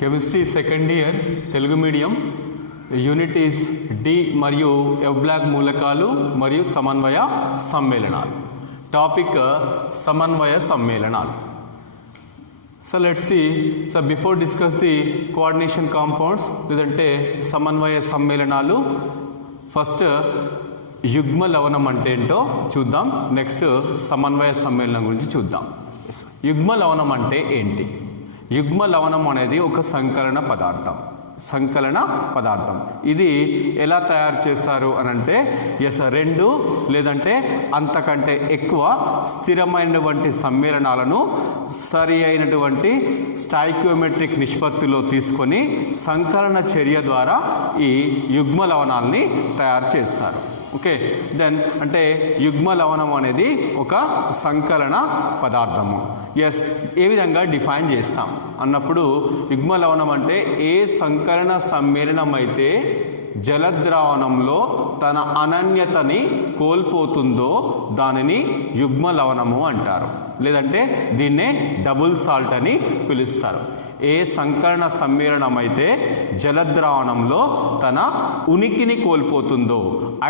Chemistry second year Telugu medium unit is D మరియు F block మూలకాలు మరియు సమన్వయ సమ్మేళనాలు. టాపిక్ సమన్వయ సమ్మేళనాలు. So let's see. So before discuss the coordination compounds లేదంటే సమన్వయ సమ్మేళనాలు, ఫస్ట్ యుగ్మ లవణం అంటే ఏంటో చూద్దాం. నెక్స్ట్ సమన్వయ సమ్మేళనం గురించి చూద్దాం. యుగ్మ లవణం అంటే ఏంటి? యుగ్మ లవణం అనేది ఒక సంకలన పదార్థం. ఇది ఎలా తయారు చేస్తారు అని అంటే రెండు లేదంటే అంతకంటే ఎక్కువ స్థిరమైనటువంటి సమ్మేళనాలను సరి అయినటువంటి స్టాయికియోమెట్రిక్ నిష్పత్తిలో తీసుకొని సంకలన చర్య ద్వారా ఈ యుగ్మ లవణాలని తయారు చేస్తారు. ఓకే, దెన్ అంటే యుగ్మ లవణం అనేది ఒక సంకలన పదార్థము. ఏ విధంగా డిఫైన్ చేస్తాం అన్నప్పుడు యుగ్మ లవణం అంటే ఏ సంకలన సమ్మేళనం అయితే జలద్రావణంలో తన అనన్యతని కోల్పోతుందో దానిని యుగ్మ లవణము అంటారు, లేదంటే దీన్నే డబుల్ సాల్ట్ అని పిలుస్తారు. ఏ సంకలన సమ్మేళనం అయితే జలద్రావణంలో తన ఉనికిని కోల్పోతుందో,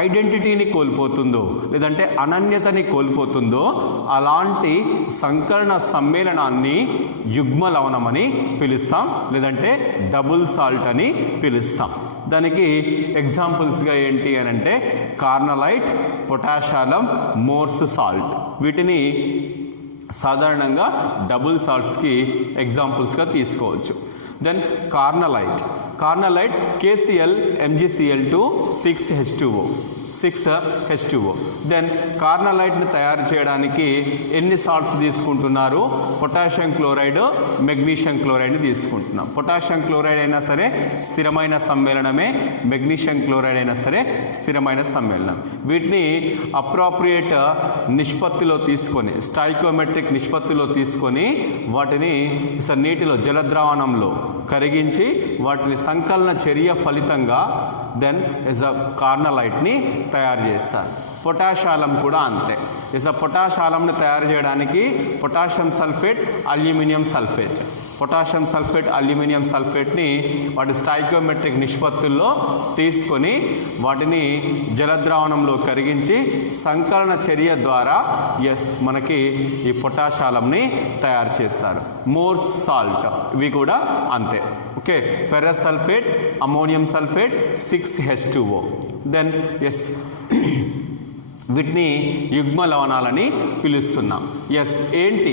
ఐడెంటిటీని కోల్పోతుందో, లేదంటే అనన్యతని కోల్పోతుందో అలాంటి సంకలన సమ్మేళనాన్ని యుగ్మ లవణం అని పిలుస్తాం, లేదంటే డబుల్ సాల్ట్ అని పిలుస్తాం. దానికి ఎగ్జాంపుల్స్గా ఏంటి అని అంటే కార్నలైట్, పొటాషియం, మోర్స్ సాల్ట్. వీటిని సాధారణంగా డబుల్ సాల్ట్స్కి ఎగ్జాంపుల్స్గా తీసుకోవచ్చు. Then carnallite KCl MgCl2 6H2O. Then కార్నలైట్ని తయారు చేయడానికి ఎన్ని సాల్ట్స్ తీసుకుంటున్నారు? పొటాషియం క్లోరైడ్, మెగ్నీషియం క్లోరైడ్ని తీసుకుంటున్నాం. పొటాషియం క్లోరైడ్ అయినా సరే స్థిరమైన సమ్మేళనమే, మెగ్నీషియం క్లోరైడ్ అయినా సరే స్థిరమైన సమ్మేళనం. వీటిని అప్రాప్రియేట్ నిష్పత్తిలో తీసుకొని, స్టాయికియోమెట్రిక్ నిష్పత్తిలో తీసుకొని వాటిని నీటిలో జలద్రావణంలో కరిగించి వాటిని సంకలన చర్య ఫలితంగా దెన్ కార్నలైట్ని తయారు చేస్తారు. పొటాషియం కూడా అంతే. పొటాషియంని తయారు చేయడానికి potassium sulphate, aluminium sulphate. Potassium sulphate, aluminium సల్ఫేట్ని వాటి స్టాయికియోమెట్రిక్ నిష్పత్తుల్లో తీసుకొని వాటిని జలద్రావణంలో కరిగించి సంకలన చర్య ద్వారా మనకి ఈ పొటాషియంని తయారు చేస్తారు. మోర్స్ సాల్ట్ ఇవి కూడా అంతే. Okay, ferrous sulphate, ammonium sulphate, 6H2O. Then వీటిని యుగ్మ లవణాలని పిలుస్తున్నాం. ఏంటి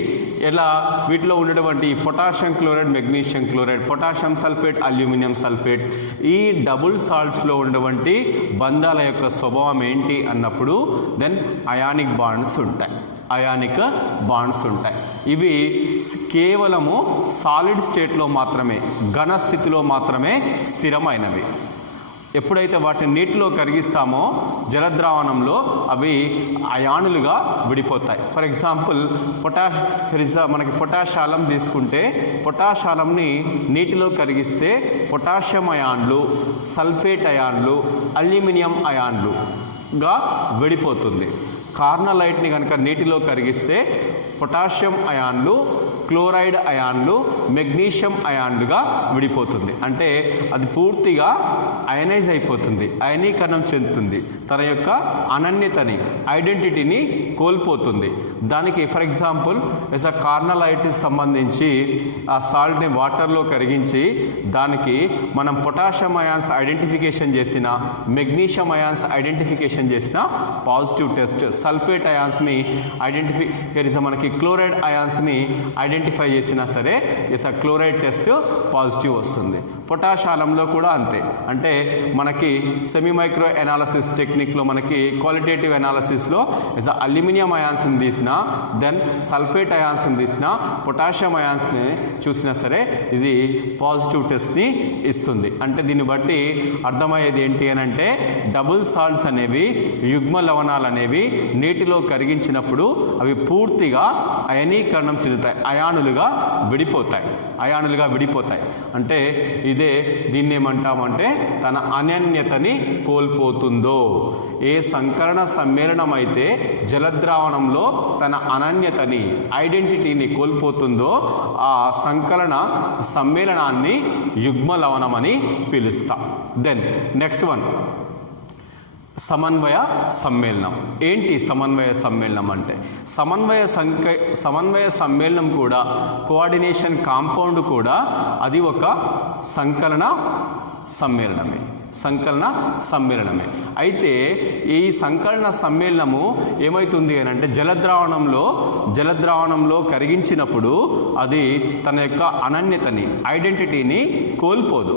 ఎలా వీటిలో ఉన్నటువంటి potassium chloride, magnesium chloride, potassium sulphate, aluminium sulphate, ఈ డబుల్ సాల్ట్స్లో ఉన్నటువంటి బంధాల యొక్క స్వభావం ఏంటి అన్నప్పుడు దెన్ అయానిక్ బాండ్స్ ఉంటాయి. ఇవి కేవలము సాలిడ్ స్టేట్లో మాత్రమే, ఘన స్థితిలో మాత్రమే స్థిరమైనవి. ఎప్పుడైతే వాటిని నీటిలో కరిగిస్తామో జలద్రావణంలో అవి అయానులుగా విడిపోతాయి. ఫర్ ఎగ్జాంపుల్ మనకి పొటాషియం తీసుకుంటే పొటాషియంని నీటిలో కరిగిస్తే పొటాషియం అయాన్లు, సల్ఫేట్ అయాన్లు, అల్యూమినియం అయాన్లుగా విడిపోతుంది. కార్నలైట్ని కనుక నీటిలో కరిగిస్తే పొటాషియం అయాన్లు, క్లోరైడ్ అయాన్లు, మెగ్నీషియం అయాన్లుగా విడిపోతుంది. అంటే అది పూర్తిగా అయనైజ్ అయిపోతుంది, అయనీకరణం చెందుతుంది, తన యొక్క అనన్యతని, ఐడెంటిటీని కోల్పోతుంది. దానికి ఫర్ ఎగ్జాంపుల్ కార్నలైట్ సంబంధించి ఆ సాల్ట్ని వాటర్లో కరిగించి దానికి మనం పొటాషియం అయాన్స్ ఐడెంటిఫికేషన్ చేసిన, మెగ్నీషియం అయాన్స్ ఐడెంటిఫికేషన్ చేసిన పాజిటివ్ టెస్ట్, సల్ఫేట్ అయాన్స్ని మనకి క్లోరైడ్ అయాన్స్ని ఐడెంటిఫై చేసినా సరే క్లోరైడ్ టెస్ట్ పాజిటివ్ వస్తుంది. పొటాషియంలో కూడా అంతే. అంటే మనకి సెమీ మైక్రో ఎనాలిసిస్ టెక్నిక్లో మనకి క్వాలిటేటివ్ ఎనాలిసిస్లో అల్యూమినియం అయాన్స్ని తీసినా, దెన్ సల్ఫేట్ అయాన్స్ని తీసినా, పొటాషియం అయాన్స్ని చూసినా సరే ఇది పాజిటివ్ టెస్ట్ని ఇస్తుంది. అంటే దీన్ని బట్టి అర్థమయ్యేది ఏంటి అని అంటే డబుల్ సాల్ట్స్ అనేవి, యుగ్మ లవణాలు అనేవి నీటిలో కరిగించినప్పుడు అవి పూర్తిగా అయనీకరణం చెందుతాయి, అయానులుగా విడిపోతాయి. అంటే దీన్ని ఏమంటామంటే తన అనన్యతని కోల్పోతుందో, ఏ సంకరణ సమ్మేళనం అయితే జలద్రావణంలో తన అనన్యతని ఐడెంటిటీని కోల్పోతుందో ఆ సంకలన సమ్మేళనాన్ని యుగ్మ లవణమని పిలుస్తాం. దెన్ నెక్స్ట్ వన్, సమన్వయ సమ్మేళనం. ఏంటి సమన్వయ సమ్మేళనం అంటే? సమన్వయ సమ్మేళనం కూడా, కోఆర్డినేషన్ కాంపౌండ్ కూడా అది ఒక సంకలన సమ్మేళనమే. అయితే ఈ సంకలన సమ్మేళనము ఏమవుతుంది అని అంటే జలద్రావణంలో కరిగించినప్పుడు అది తన యొక్క అనన్యతని ఐడెంటిటీని కోల్పోదు.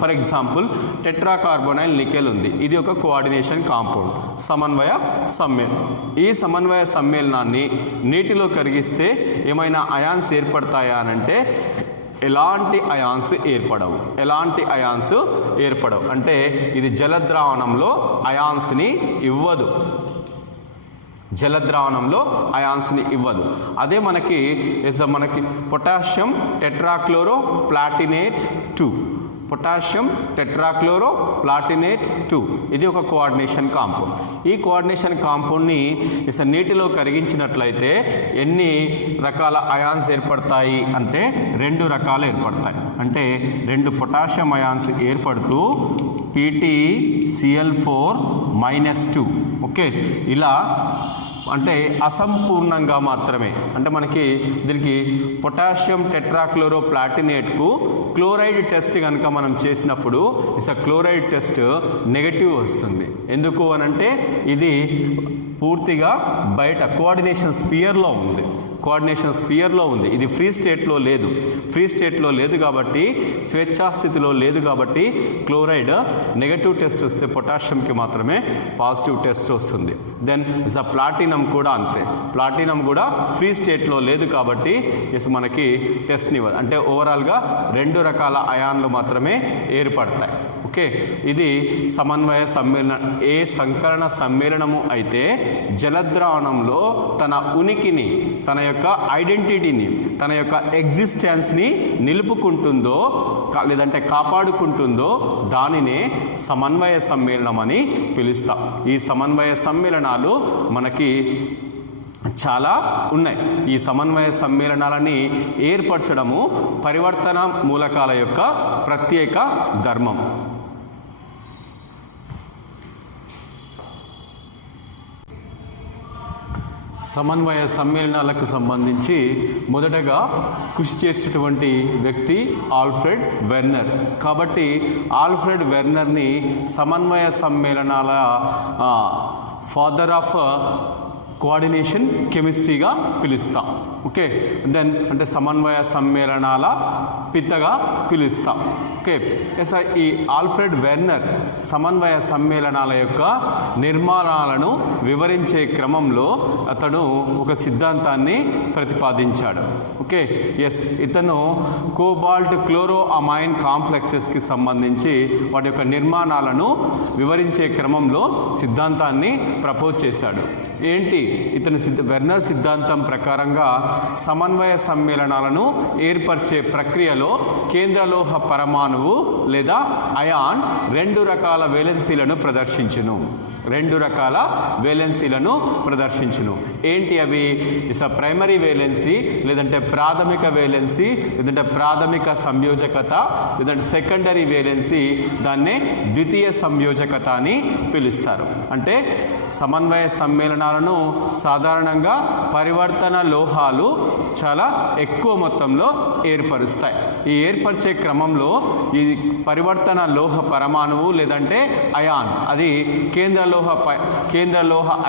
ఫర్ ఎగ్జాంపుల్ టెట్రాకార్బోనైల్ నికెల్ ఉంది, ఇది ఒక కోఆర్డినేషన్ కాంపౌండ్, సమన్వయ సమ్మేళనం. ఈ సమన్వయ సమ్మేళనాన్ని నీటిలో కరిగిస్తే ఏమైనా అయాన్స్ ఏర్పడతాయా అనంటే ఎలాంటి అయాన్స్ ఏర్పడవు. అంటే ఇది జలద్రావణంలో అయాన్స్ని ఇవ్వదు. అదే మనకి పొటాషియం టెట్రాక్లోరో ప్లాటినేట్ 2 ఇది ఒక కోఆర్డినేషన్ కాంపౌండ్. ఈ కోఆర్డినేషన్ కాంపౌండ్ని నీటిలో కరిగించినట్లయితే ఎన్ని రకాల అయాన్స్ ఏర్పడతాయి అంటే 2 రకాలు ఏర్పడతాయి. అంటే 2 పొటాషియం అయాన్స్ ఏర్పడుతూ PtCl4-2. ఓకే, ఇలా అంటే అసంపూర్ణంగా మాత్రమే. అంటే మనకి దీనికి పొటాషియం టెట్రాక్లోరో ప్లాటినేట్కు క్లోరైడ్ టెస్ట్ కనుక మనం చేసినప్పుడు క్లోరైడ్ టెస్ట్ నెగటివ్ వస్తుంది. ఎందుకు అనంటే ఇది పూర్తిగా బయట కోఆర్డినేషన్ స్పియర్లో ఉంది. ఇది ఫ్రీ స్టేట్లో లేదు కాబట్టి, స్వేచ్ఛాస్థితిలో లేదు కాబట్టి క్లోరైడ్ నెగటివ్ టెస్ట్ వస్తే పొటాషియంకి మాత్రమే పాజిటివ్ టెస్ట్ వస్తుంది. దెన్ ప్లాటినం కూడా అంతే. ప్లాటినం కూడా ఫ్రీ స్టేట్లో లేదు కాబట్టి మనకి టెస్ట్ని ఇవ్వదు. అంటే ఓవరాల్గా 2 రకాల అయాన్లు మాత్రమే ఏర్పడతాయి. ఓకే, ఇది సమన్వయ సమ్మేళనం. ఏ సంకలన సమ్మేళనము అయితే జలద్రావణంలో తన ఉనికిని, తన యొక్క ఐడెంటిటీని, తన యొక్క ఎగ్జిస్టెన్స్ని నిలుపుకుంటుందో లేదంటే కాపాడుకుంటుందో దానినే సమన్వయ సమ్మేళనం అని పిలుస్తాం. ఈ సమన్వయ సమ్మేళనాలు మనకి చాలా ఉన్నాయి. ఈ సమన్వయ సమ్మేళనాలని ఏర్పరచడము పరివర్తన మూలకాల యొక్క ప్రత్యేక ధర్మం. సమన్వయ సమ్మేళనాలకు సంబంధించి మొదటగా కృషి చేసేటువంటి వ్యక్తి ఆల్ఫ్రెడ్ వెర్నర్. కాబట్టి ఆల్ఫ్రెడ్ వెర్నర్ని సమన్వయ సమ్మేళనాల ఫాదర్ ఆఫ్ కోఆర్డినేషన్ కెమిస్ట్రీగా పిలుస్తాం. ఓకే, దెన్ అంటే సమన్వయ సమ్మేళనాల పితగా పిలుస్తాం. ఓకే, ఈ ఆల్ఫ్రెడ్ వెర్నర్ సమన్వయ సమ్మేళనాల యొక్క నిర్మాణాలను వివరించే క్రమంలో అతను ఒక సిద్ధాంతాన్ని ప్రతిపాదించాడు. ఓకే, ఇతను కోబాల్ట్ క్లోరో అమైన్ కాంప్లెక్సెస్కి సంబంధించి వాటి యొక్క నిర్మాణాలను వివరించే క్రమంలో సిద్ధాంతాన్ని ప్రపోజ్ చేశాడు. ఏంటి ఇతని వెర్నర్ సిద్ధాంతం ప్రకారంగా సమన్వయ సమ్మేళనాలను ఏర్పరిచే ప్రక్రియలో కేంద్రలోహ పరమాణువు లేదా అయాన్ 2 రకాల వేలెన్సీలను ప్రదర్శించును. ఏంటి అవి? ప్రైమరీ వేలెన్సీ, లేదంటే ప్రాథమిక వేలెన్సీ, లేదంటే ప్రాథమిక సంయోజకత, లేదంటే సెకండరీ వేలెన్సీ, దాన్నే ద్వితీయ సంయోజకత అని పిలుస్తారు. అంటే సమన్వయ సమ్మేళనాలను సాధారణంగా పరివర్తన లోహాలు చాలా ఎక్కువ మొత్తంలో ఏర్పరుస్తాయి. ఈ ఏర్పరిచే క్రమంలో ఈ పరివర్తన లోహ పరమాణువు లేదంటే అయాన్ అది కేంద్రలోహ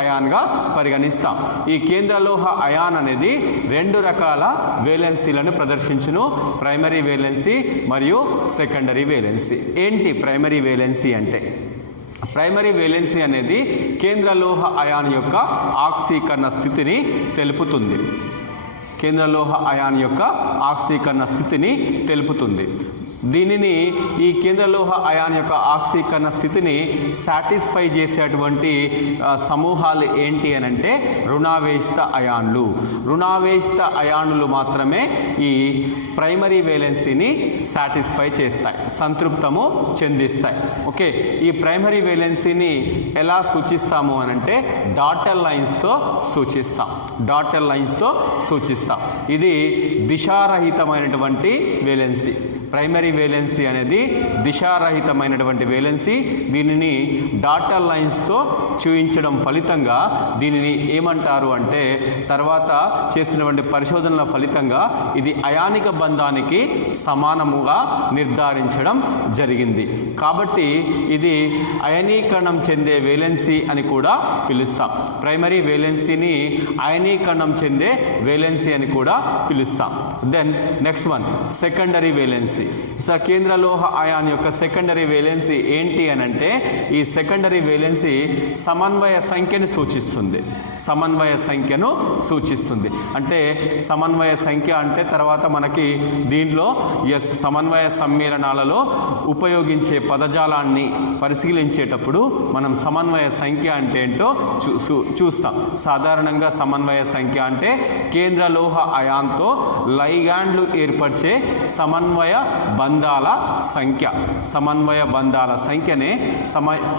అయాన్గా పరిగణిస్తాం. ఈ కేంద్రలోహ అయాన్ అనేది 2 రకాల వేలెన్సీలను ప్రదర్శించును, ప్రైమరీ వేలెన్సీ మరియు సెకండరీ వేలెన్సీ. ఏంటి ప్రైమరీ వేలెన్సీ అంటే? ప్రైమరీ వేలెన్సీ అనేది కేంద్రలోహ అయాన్ యొక్క ఆక్సీకరణ స్థితిని తెలుపుతుంది. దీనిని ఈ కేంద్ర లోహ అయాన్ యొక్క ఆక్సీకరణ స్థితిని సాటిస్ఫై చేసేటువంటి సమూహాలు ఏంటి అని అంటే రుణావేశిత అయాన్లు. రుణావేశిత అయాన్లు మాత్రమే ఈ ప్రైమరీ వేలెన్సీని సాటిస్ఫై చేస్తాయి, సంతృప్తము చెందిస్తాయి. ఓకే, ఈ ప్రైమరీ వేలెన్సీని ఎలా సూచిస్తాము అని అంటే డాటెడ్ లైన్స్తో సూచిస్తాం. డాటెడ్ లైన్స్తో సూచిస్తాం. ఇది దిశారహితమైనటువంటి వేలెన్సీ. ప్రైమరీ వేలెన్సీ అనేది దిశారహితమైనటువంటి వేలెన్సీ. దీనిని డాటెడ్ లైన్స్తో చూపించడం ఫలితంగా దీనిని ఏమంటారు అంటే తర్వాత చేసినటువంటి పరిశోధనల ఫలితంగా ఇది అయానిక బంధానికి సమానముగా నిర్ధారించడం జరిగింది. కాబట్టి ఇది అయనీకరణం చెందే వేలెన్సీ అని కూడా పిలుస్తాం. ప్రైమరీ వేలెన్సీని అయనీకరణం చెందే వేలెన్సీ అని కూడా పిలుస్తాం. Then next one secondary valency. కేంద్ర లోహ అయాన్ యొక్క సెకండరీ వేలెన్సీ ఏంటి అని అంటే ఈ సెకండరీ వేలెన్సీ సమన్వయ సంఖ్యను సూచిస్తుంది. సమన్వయ సంఖ్యను సూచిస్తుంది. అంటే సమన్వయ సంఖ్య అంటే తర్వాత మనకి దీంట్లో సమన్వయ సమ్మేళనాలలో ఉపయోగించే పదజాలాన్ని పరిశీలించేటప్పుడు మనం సమన్వయ సంఖ్య అంటే ఏంటో చూస్తాం. సాధారణంగా సమన్వయ సంఖ్య అంటే కేంద్ర లోహ అయాన్తో లైగాండ్లు ఏర్పరిచే సమన్వయ బంధాల సంఖ్య. సమన్వయ బంధాల సంఖ్యనే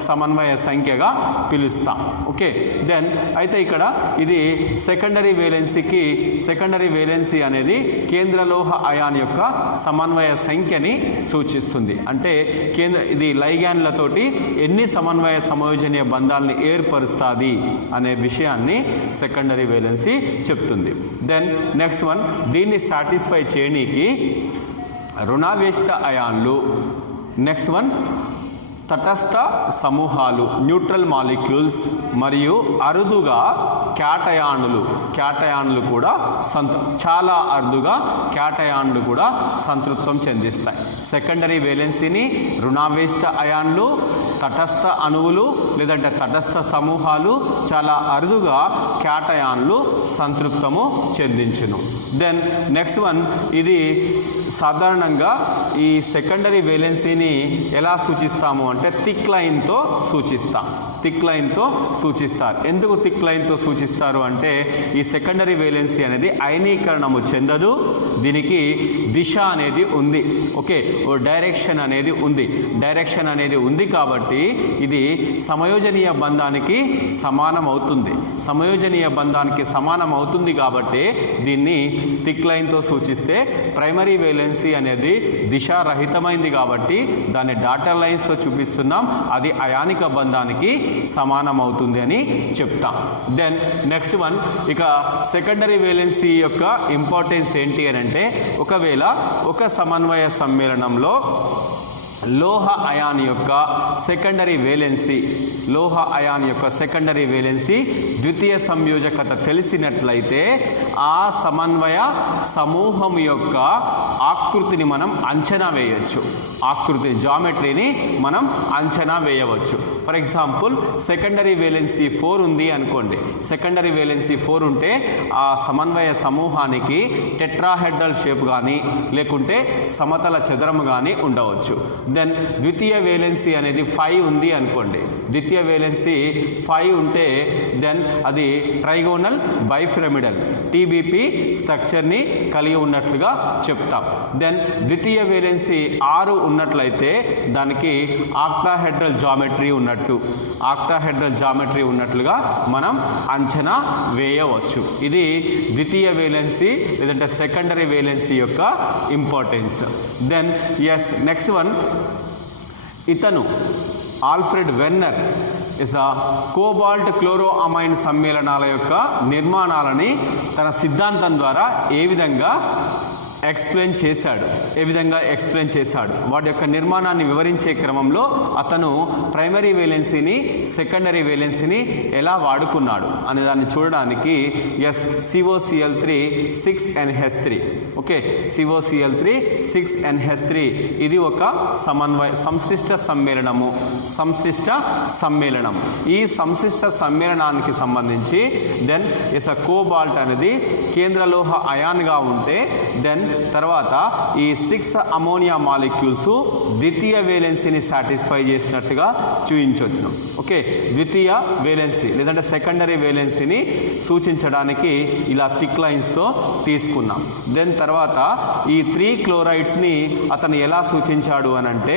సమన్వయ సంఖ్యగా పిలుస్తాం. ఓకే, దెన్ అయితే ఇక్కడ ఇది సెకండరీ వేలెన్సీకి సెకండరీ వేలెన్సీ అనేది కేంద్ర లోహ అయాన్ యొక్క సమన్వయ సంఖ్యని సూచిస్తుంది. అంటే ఇది లైగాండ్లతోటి ఎన్ని సమన్వయ సమయోజనీయ బంధాలని ఏర్పరుస్తుంది అనే విషయాన్ని సెకండరీ వేలెన్సీ చెప్తుంది. దెన్ నెక్స్ట్ వన్, దీన్ని సాటిస్ఫై చేయడానికి రుణావేశిత అయాన్లు. నెక్స్ట్ వన్ తటస్థ సమూహాలు న్యూట్రల్ మాలిక్యూల్స్ మరియు అరుదుగా క్యాటయాన్లు కూడా చాలా అరుదుగా క్యాటయాన్లు కూడా సంతృప్తం చెందిస్తాయి. సెకండరీ వేలెన్సీని రుణావేశిత అయాన్లు, తటస్థ అణువులు లేదంటే తటస్థ సమూహాలు చాలా అరుదుగా క్యాటయాన్లు సంతృప్తము చెందించును. దెన్ నెక్స్ట్ వన్, ఇది సాధారణంగా ఈ సెకండరీ వేలెన్సీని ఎలా సూచిస్తాము అంటే థిక్ లైన్తో సూచిస్తాం. థిక్ లైన్తో సూచిస్తారు. ఎందుకు థిక్ లైన్తో సూచిస్తారు అంటే ఈ సెకండరీ వేలెన్సీ అనేది అయనీకరణము చెందదు. దీనికి దిశ అనేది ఉంది. ఓకే, ఓ డైరెక్షన్ అనేది ఉంది. డైరెక్షన్ అనేది ఉంది కాబట్టి ఇది సమయోజనీయ బంధానికి సమానం అవుతుంది. సమయోజనీయ బంధానికి సమానం అవుతుంది కాబట్టి దీన్ని థిక్ లైన్తో సూచిస్తే ప్రైమరీ వేలెన్సీ అనేది దిశారహితమైంది కాబట్టి దాన్ని డాటెడ్ లైన్స్తో చూపిస్తున్నాం. అది అయానిక బంధానికి సమానం అవుతుంది అని చెప్తాం. దెన్ నెక్స్ట్ వన్, ఇక సెకండరీ వేలెన్సీ యొక్క ఇంపార్టెన్స్ ఏంటి అని అంటే ఒకవేళ ఒక సమన్వయ సమ్మేళనంలో లోహ అయాన్ యొక్క సెకండరీ వేలెన్సీ ద్వితీయ సంయోజకత తెలిసినట్లయితే ఆ సమన్వయ సమూహం యొక్క ఆకృతిని మనం అంచనా వేయవచ్చు. జామెట్రీని మనం అంచనా వేయవచ్చు. ఫర్ ఎగ్జాంపుల్ సెకండరీ వేలెన్సీ 4 ఉంది అనుకోండి. సెకండరీ వేలెన్సీ 4 ఉంటే ఆ సమన్వయ సమూహానికి టెట్రాహెడ్రల్ షేప్ కానీ లేకుంటే సమతల చదరము కానీ ఉండవచ్చు. దెన్ ద్వితీయ వేలెన్సీ అనేది 5 ఉంది అనుకోండి. ద్వితీయ వేలెన్సీ 5 ఉంటే దెన్ అది ట్రైగోనల్ బైపిరమిడల్ టీబీపీ స్ట్రక్చర్ని కలిగి ఉన్నట్లుగా చెప్తాం. దెన్ ద్వితీయ వేలెన్సీ 6 ఉన్నట్లయితే దానికి ఆక్టాహెడ్రల్ జామెట్రీ ఉన్నట్లుగా మనం అంచనా వేయవచ్చు. ఇది ద్వితీయ వేలెన్సీ లేదంటే సెకండరీ వేలెన్సీ యొక్క ఇంపార్టెన్స్. దెన్ నెక్స్ట్ వన్, ఇతను ఆల్ఫ్రెడ్ వెర్నర్ కోబాల్ట్ క్లోరోఅమైన్ సమ్మేళనాల యొక్క నిర్మాణాలని తన సిద్ధాంతం ద్వారా ఏ విధంగా ఎక్స్ప్లెయిన్ చేశాడు వాటి యొక్క నిర్మాణాన్ని వివరించే క్రమంలో అతను ప్రైమరీ వేలెన్సీని సెకండరీ వేలెన్సీని ఎలా వాడుకున్నాడు అనే దాన్ని చూడడానికి COCl3 6NH3 okay COCl3 6NH3 ఇది ఒక సంశ్లిష్ట సమ్మేళనం. ఈ సంశ్లిష్ట సమ్మేళనానికి సంబంధించి దెన్ కోబాల్ట్ అనేది కేంద్ర లోహ అయాన్గా ఉంటే దెన్ తర్వాత ఈ 6 అమోనియా మాలిక్యూల్స్ ద్వితీయ వేలెన్సీని సాటిస్ఫై చేసినట్టుగా చూపించవచ్చు. ఓకే, ద్వితీయ వేలెన్సీ లేదంటే సెకండరీ వేలెన్సీని సూచించడానికి ఇలా థిక్ లైన్స్తో తీసుకున్నాం. దెన్ తర్వాత ఈ 3 క్లోరైడ్స్ని అతను ఎలా సూచించాడు అని అంటే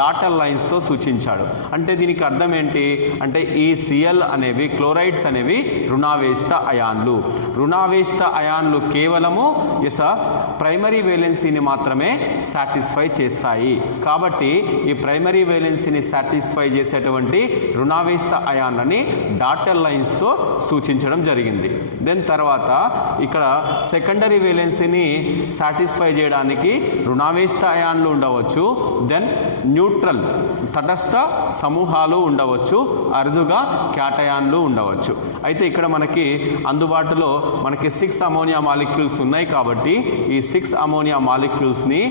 డాటర్ లైన్స్తో సూచించాడు. అంటే దీనికి అర్థం ఏంటి అంటే ఈ Cl అనేవి క్లోరైడ్స్ అనేవి రుణావేస్త అయాన్లు. రుణావేస్త అయాన్లు కేవలము ప్రైమరీ వేలెన్సీని మాత్రమే సాటిస్ఫై చేస్తాయి. కాబట్టి ఈ ప్రైమరీ వేలెన్సీని సాటిస్ఫై చేసేటువంటి రుణావేస్త అయాన్లని డాటర్ లైన్స్తో సూచించడం జరిగింది. దెన్ తర్వాత ఇక్కడ సెకండరీ వేలెన్సీని సాటిస్ఫై చేయడానికి రుణావేస్త అయాన్లు ఉండవచ్చు, దెన్ న్యూట్రల్ తటస్థ సమూహాలు ఉండవచ్చు, అరుదుగా క్యాటయాన్లు ఉండవచ్చు. అయితే ఇక్కడ మనకి అందుబాటులో మనకి 6 అమోనియా మాలిక్యూల్స్ ఉన్నాయి కాబట్టి ఈ 6 అమోనియా మాలిక్యూల్స్ని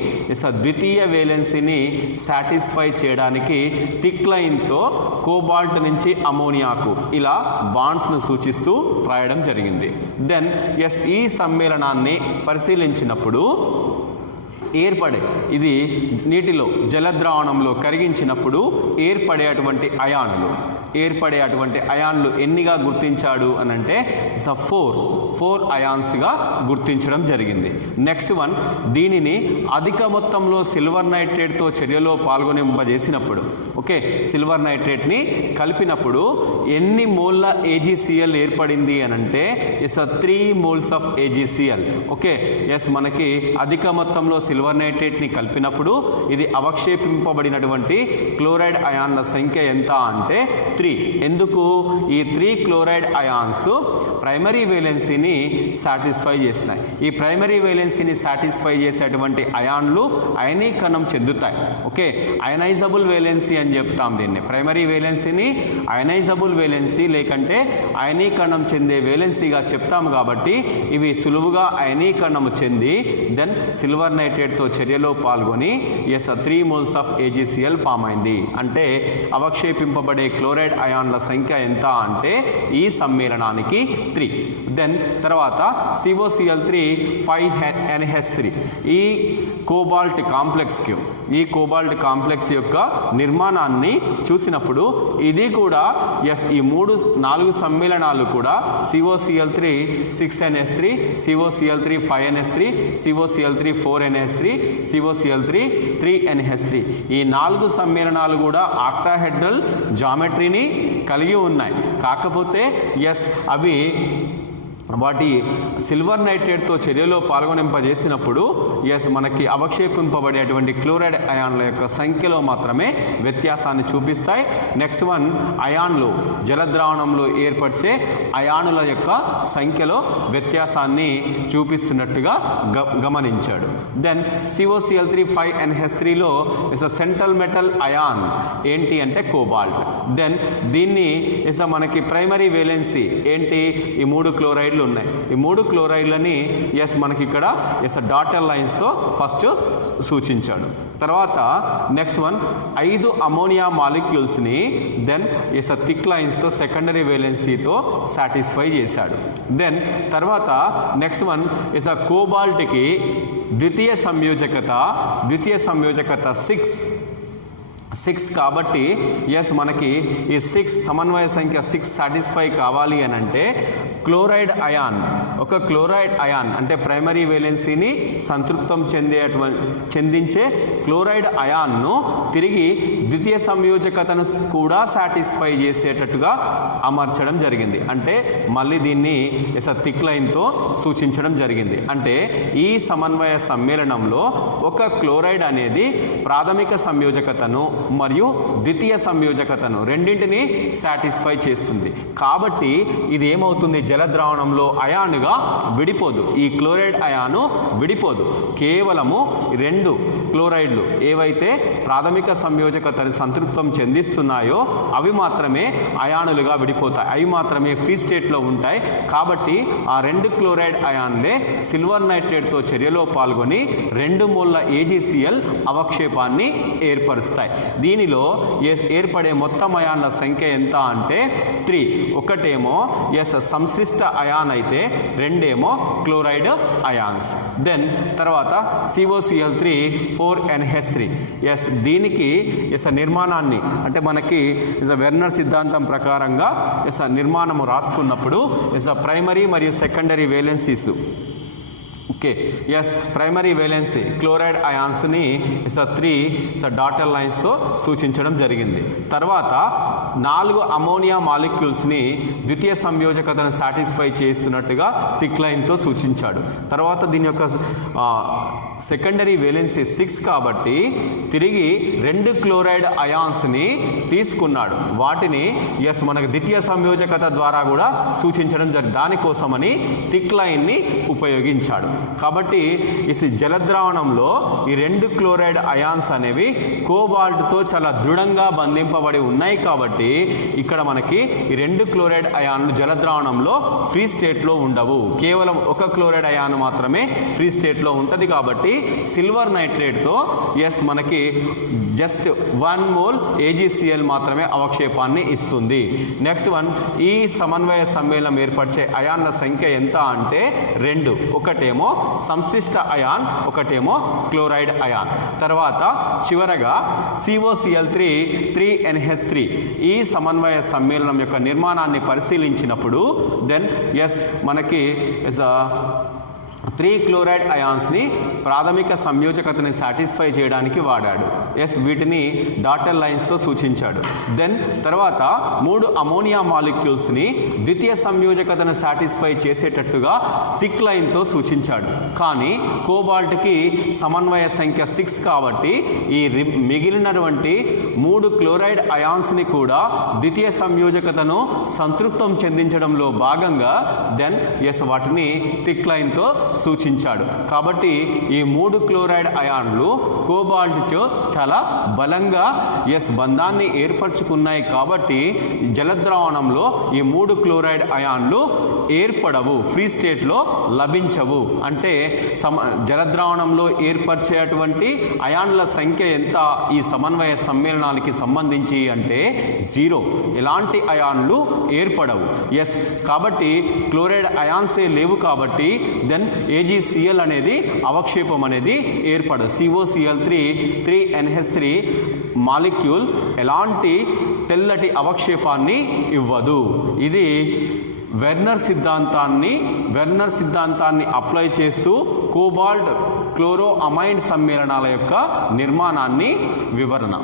ద్వితీయ వేలెన్సీని సాటిస్ఫై చేయడానికి థిక్ లైన్తో కోబాల్ట్ నుంచి అమోనియాకు ఇలా బాండ్స్ను సూచిస్తూ రాయడం జరిగింది. దెన్ ఈ సమ్మేళనాన్ని పరిశీలించినప్పుడు ఏర్పడే ఇది నీటిలో జలద్రావణంలో కరిగించినప్పుడు ఏర్పడేటువంటి అయాన్లు ఎన్నిగా గుర్తించాడు అని అంటే 4 అయాన్స్గా గుర్తించడం జరిగింది. నెక్స్ట్ వన్, దీనిని అధిక మొత్తంలో సిల్వర్ నైట్రేట్తో చర్యలో పాల్గొనింపజేసినప్పుడు ఓకే సిల్వర్ నైట్రేట్ని కలిపినప్పుడు ఎన్ని మోల్ల AgCl ఏర్పడింది అని అంటే 3 moles ఆఫ్ AgCl. ఓకే మనకి అధిక మొత్తంలో సిల్వర్ నైట్రేట్ని కలిపినప్పుడు ఇది అవక్షేపింపబడినటువంటి క్లోరైడ్ అయాన్ల సంఖ్య ఎంత అంటే 3. ఎందుకు ఈ 3 క్లోరైడ్ అయాన్స్ ప్రైమరీ వేలెన్సీని సాటిస్ఫై చేస్తున్నాయి. ఈ ప్రైమరీ వేలెన్సీని సాటిస్ఫై చేసేటువంటి అయాన్లు అయనీకరణం చెందుతాయి. ఓకే అయనైజబుల్ వేలెన్సీ అని చెప్తాం దీన్ని. ప్రైమరీ వేలెన్సీని అయనైజబుల్ వేలెన్సీ లేకంటే అయనీకరణం చెందే వేలెన్సీగా చెప్తాం. కాబట్టి ఇవి సులువుగా అయనీకరణం చెంది దెన్ సిల్వర్ నైట్రేట్తో చర్యలో పాల్గొని 3 moles ఆఫ్ AgCl ఫామ్ అయింది. అంటే అవక్షేపింపబడే క్లోరైడ్ అయాన్ల సంఖ్య ఎంత అంటే ఈ సమ్మేళనానికి 3. దెన్ తర్వాత COCl3 5NH3 ఈ కోబాల్ట్ కాంప్లెక్స్ యొక్క నిర్మాణాన్ని చూసినప్పుడు ఇది కూడా ఈ 4 సమ్మేళనాలు కూడా COCl3 6NH3 COCl3 5NH3 COCl3 4NH3 COCl3 3NH3 ఈ 4 సమ్మేళనాలు కూడా ఆక్టాహెడ్రల్ జామెట్రీని కలిగి ఉన్నాయి. కాకపోతే అవి వాటి సిల్వర్ నైట్రేట్తో చర్యలో పాల్గొనింపజేసినప్పుడు మనకి అవక్షేపింపబడేటువంటి క్లోరైడ్ అయాన్ల యొక్క సంఖ్యలో మాత్రమే వ్యత్యాసాన్ని చూపిస్తాయి. నెక్స్ట్ వన్, అయాన్లు జలద్రావణంలో ఏర్పరిచే అయానుల యొక్క సంఖ్యలో వ్యత్యాసాన్ని చూపిస్తున్నట్టుగా గమనించాడు. దెన్ COCl3 5NH3లో సెంట్రల్ మెటల్ అయాన్ ఏంటి అంటే కోబాల్ట్. దెన్ దీన్ని మనకి ప్రైమరీ వేలెన్సీ ఏంటి ఈ 3 క్లోరైడ్లు ఉన్నాయి. ఈ 3 క్లోరైడ్లని మనకి ఇక్కడ డాటర్ లైన్స్తో ఫస్ట్ సూచించాడు. తర్వాత నెక్స్ట్ వన్ 5 అమోనియా మాలిక్యూల్స్ని దెన్ థిక్ లైన్స్తో సెకండరీ వేలెన్సీతో సాటిస్ఫై చేశాడు. దెన్ తర్వాత నెక్స్ట్ వన్ కోబాల్ట్కి ద్వితీయ సంయోజకత 6 కాబట్టి మనకి ఈ 6 సమన్వయ సంఖ్య 6 సాటిస్ఫై కావాలి అని అంటే ఒక క్లోరైడ్ అయాన్ అంటే ప్రైమరీ వేలెన్సీని సంతృప్తం చెందించే క్లోరైడ్ అయాన్ను తిరిగి ద్వితీయ సంయోజకతను కూడా సాటిస్ఫై చేసేటట్టుగా అమర్చడం జరిగింది. అంటే మళ్ళీ దీన్ని థిక్ లైన్తో సూచించడం జరిగింది. అంటే ఈ సమన్వయ సమ్మేళనంలో ఒక క్లోరైడ్ అనేది ప్రాథమిక సంయోజకతను మరియు ద్వితీయ సంయోజకతను రెండింటిని సాటిస్ఫై చేస్తుంది. కాబట్టి ఇది ఏమవుతుంది జలద్రావణంలో అయానుగా విడిపోదు. ఈ క్లోరైడ్ అయాను విడిపోదు. కేవలము 2 క్లోరైడ్లు ఏవైతే ప్రాథమిక సంయోజకతని సంతృప్తం చెందిస్తున్నాయో అవి మాత్రమే అయానులుగా విడిపోతాయి, అవి మాత్రమే ఫ్రీ స్టేట్లో ఉంటాయి. కాబట్టి ఆ 2 క్లోరైడ్ అయాన్లే సిల్వర్ నైట్రేట్తో చర్యలో పాల్గొని 2 మోల్ల AgCl అవక్షేపాన్ని ఏర్పరుస్తాయి. దీనిలో ఏర్పడే మొత్తం అయాన్ల సంఖ్య ఎంత అంటే 3. ఒకటేమో సంశ్లిష్ట అయాన్ అయితే 2 క్లోరైడ్ అయాన్స్. దెన్ తర్వాత COCl3 4NH3. దీనికి నిర్మాణాన్ని అంటే మనకి వెర్నర్ సిద్ధాంతం ప్రకారంగా నిర్మాణము రాసుకున్నప్పుడు ప్రైమరీ మరియు secondary valencies okay primary valency chloride అయాన్స్ని 3 డాటర్ లైన్స్తో సూచించడం జరిగింది. తర్వాత 4 అమోనియా మాలిక్యూల్స్ని ద్వితీయ సంయోజకతను సాటిస్ఫై చేస్తున్నట్టుగా థిక్ లైన్తో సూచించాడు. తర్వాత దీని యొక్క సెకండరీ వేలెన్సీ 6 కాబట్టి తిరిగి 2 క్లోరైడ్ అయాన్స్ని తీసుకున్నాడు. వాటిని మనకు ద్వితీయ సంయోజకత ద్వారా కూడా సూచించడం జరిగింది. దానికోసమని థిక్ లైన్ని ఉపయోగించాడు. కాబట్టి ఈ జలద్రావణంలో ఈ 2 క్లోరైడ్ అయాన్స్ అనేవి కోబాల్ట్తో చాలా దృఢంగా బంధింపబడి ఉన్నాయి. కాబట్టి ఇక్కడ మనకి ఈ 2 క్లోరైడ్ అయాన్లు జలద్రావణంలో ఫ్రీ స్టేట్లో ఉండవు, కేవలం 1 క్లోరైడ్ అయాన్ మాత్రమే ఫ్రీ స్టేట్లో ఉంటుంది. కాబట్టి సిల్వర్ నైట్రేట్తో మనకి జస్ట్ 1 మోల్ AgCl మాత్రమే అవక్షేపాన్ని ఇస్తుంది. నెక్స్ట్ వన్, ఈ సమన్వయ సమ్మేళనం ఏర్పరిచే అయాన్ల సంఖ్య ఎంత అంటే 2. ఒకటేమో సంశ్లిష్ట అయాన్, ఒకటేమో క్లోరైడ్ అయాన్. తర్వాత చివరగా COCl3 3NH3 ఈ సమన్వయ సమ్మేళనం యొక్క నిర్మాణాన్ని పరిశీలించినప్పుడు దెన్ మనకి 3 క్లోరైడ్ అయాన్స్ని ప్రాథమిక సంయోజకతని సాటిస్ఫై చేయడానికి వాడాడు. వీటిని డాటర్ లైన్స్తో సూచించాడు. దెన్ తర్వాత 3 అమోనియా మాలిక్యూల్స్ని ద్వితీయ సంయోజకతను సాటిస్ఫై చేసేటట్టుగా థిక్ లైన్తో సూచించాడు. కానీ కోబాల్ట్కి సమన్వయ సంఖ్య 6 కాబట్టి ఈ మిగిలినటువంటి 3 క్లోరైడ్ అయాన్స్ని కూడా ద్వితీయ సంయోజకతను సంతృప్తం చెందించడంలో భాగంగా దెన్ వాటిని థిక్ లైన్తో సూచించాడు. కాబట్టి ఈ 3 క్లోరైడ్ అయాన్లు కోబాల్ట్తో చాలా బలంగా బంధాన్ని ఏర్పరచుకున్నాయి. కాబట్టి జలద్రావణంలో ఈ 3 క్లోరైడ్ అయాన్లు ఏర్పడవు, ఫ్రీ స్టేట్లో లభించవు. అంటే జలద్రావణంలో ఏర్పరిచేటువంటి అయాన్ల సంఖ్య ఎంత ఈ సమన్వయ సమ్మేళనానికి సంబంధించి అంటే 0. ఎలాంటి అయాన్లు ఏర్పడవు. కాబట్టి క్లోరైడ్ అయాన్సే లేవు. కాబట్టి దెన్ AgCl అనేది అవక్షేపం అనేది ఏర్పడదు. COCl3 3NH3 మాలిక్యూల్ ఎలాంటి తెల్లటి అవక్షేపాన్ని ఇవ్వదు. ఇది వెర్నర్ సిద్ధాంతాన్ని అప్లై చేస్తూ కోబాల్ట్ క్లోరో అమైడ్ సమ్మేళనాల యొక్క నిర్మాణాన్ని వివరణ.